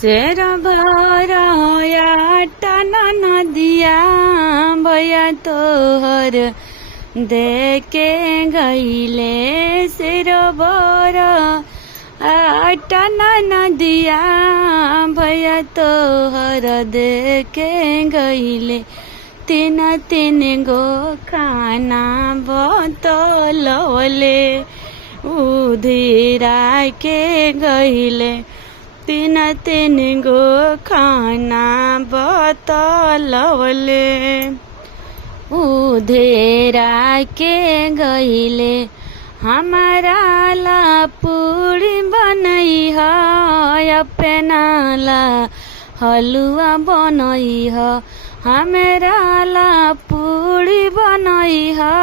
शेर भरया टाना नदिया भैया तोहर देके गईले। शेर भर टाना नदिया भैया तोहर देके गईले। तीन तीन गो खाना बतलवले उधिरा के गईले। तीन तीन गो खाना बतलवले उधेरा के गईले। हमारा ला पूरी बनई है अपना ला हलुआ बनई है। हमारा ला पूरी बनई है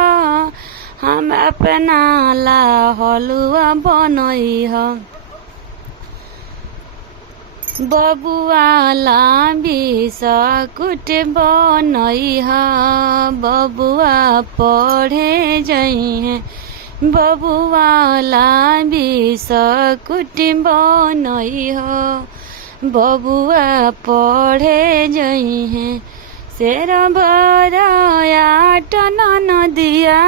हम अपना ला हलुआ बनई है। बबुआला बिस्कुट बनई है बबुआ पढ़े जइहे। बबुआला बिस्कुट बनई है बबुआ पढ़े जइहे। शेर भरया टाना नदिया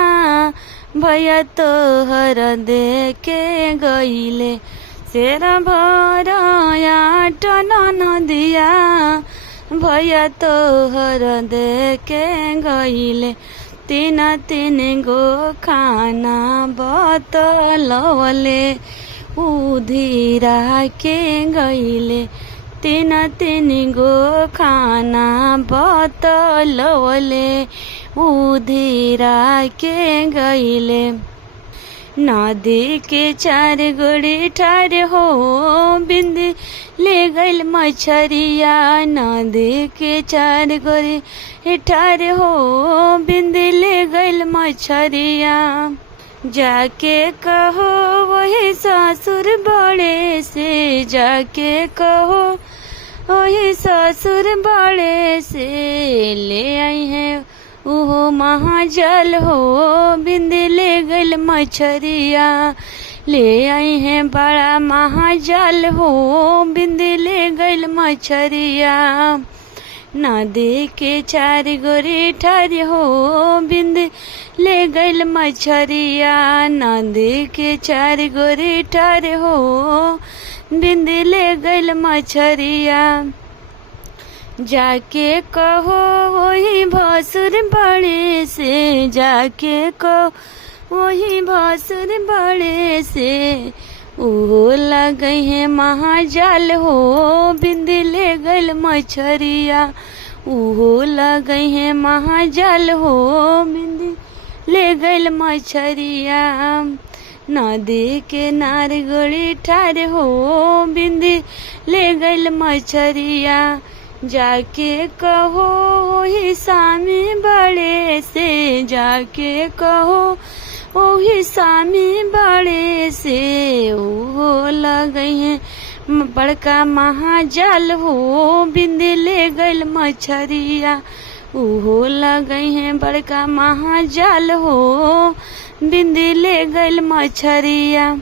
भैया तोहर देके गईले। शेर भरया टाना नदिया भैया तोहर देके गईले। तीन तीन गो खाना बतलवले उधिरा के गईले। तीन तीन गो खाना बतलवले उधिरा के गईले। नदी के चार गोड़ी ठार हो बिंदी ले गईल मछरिया। नदी के चार गोड़ी ठार हो बिंदी ले गईल मछरिया। जाके कहो वही ससुर बड़े से जाके कहो वही ससुर बड़े से ले आई है उहो महाजल हो बिंदी ले गईल मछरिया। ले आई है बड़ा महाजल हो बिंदी ले गईल मछरिया। नदी के चार गोरी ठार हो बिंदी ले गईल मछरिया। नदी के चार गोरी ठार हो बिंदी ले गईल मछरिया। जाके कहो वही भसुर बड़े से जाके कहो वही भसुर बड़े से उहो लगई है महाजाल हो बिंदी ले गईल मछरिया। उहो लगई है महाजाल हो बिंदी ले गईल मछरिया। नदी के नार गोड़ी ठार हो बिंदी ले गईल मछरिया। जाके कहो वही सामी बड़े से जाके कहो वही सामी बड़े से वो लगई है बड़का महाजाल हो बिंदी ले गईल मछरिया। उहो लगई है बड़का महाजाल हो बिंदी ले गईल मछरिया।